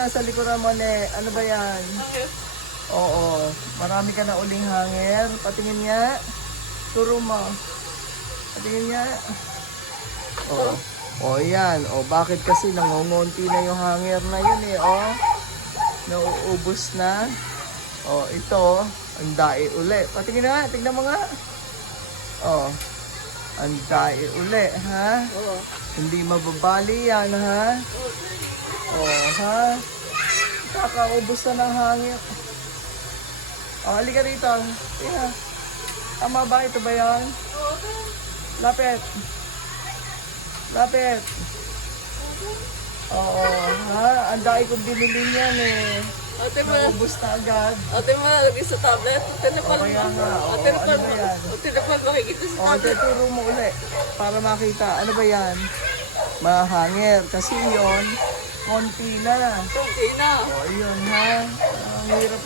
nasa likuran mo, ne? Ano ba yan? Oo. Marami ka na uling hanger. Patingin nga. Turo mo. Patingin nga. Oo. O yan. O bakit kasi nangungunti na yung hanger na yun eh. O. Nauubos na. O ito. Ang dai uli. Patingin nga. Tingnan mo nga. O. Ang dai uli. Ha? Oo. Hindi mababali yan ha. O ha. Kakaubos na ng hangin. O halika rito. Yeah. Tama ba? Ito ba yan? Lapit. Lapit. Oo, ha? Ang dami kong binili niyan eh. Ate mo, Naubos na agad. ate mo, lagay sa tablet. Tinapal O, kaya nga. Oo, Ate ano ba yan? tinapal makikita sa O, tablet. turo mo uli. Para makita. Ano ba yan? Mahangir. Kasi yon konti na. Okay na. O, yun ha. Ang hirap